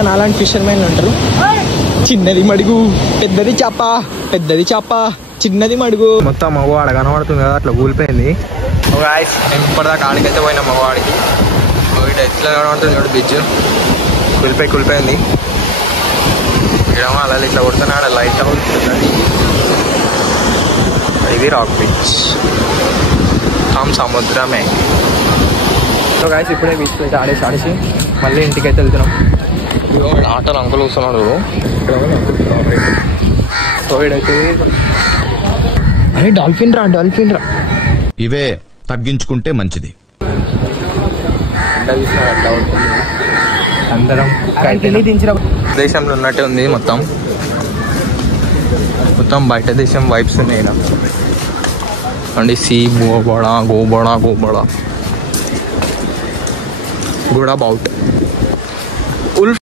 నాలాంటి ఫిషర్మెన్లు ఉంటారు. చిన్నది మడుగు, పెద్దది చేప, పెద్దది చేప, చిన్నది మడుగు. మొత్తం మగవాడ కనబడుతుంది కదా, అట్లా కూలిపోయింది. ఇప్పటిదాకా ఆడికైతే పోయినా మగవాడికి ఎట్లా కనబడుతుంది చూడు, బీచ్ కూలిపోయింది. అలా ఇట్లా కొడుతున్నాడు, లైట్ అవుతుంది. ఇది రాక్ బీచ్, సముద్రమే. సో గాయస్ ఇప్పుడే బీచ్ అయితే ఆడేసి మళ్ళీ ఇంటికి అయితే వెళ్తున్నాం. ఆటలు అంకులు వస్తున్నాడు. అరే డాల్ఫిన్ రా. ఇవే తగ్గించుకుంటే మంచిది. అందరం దేశంలో ఉన్నట్టే ఉంది. మొత్తం బయట దేశం వైబ్స్ ఉన్నాయి అండి. సీ గోబడా గుడ్ అబౌట్.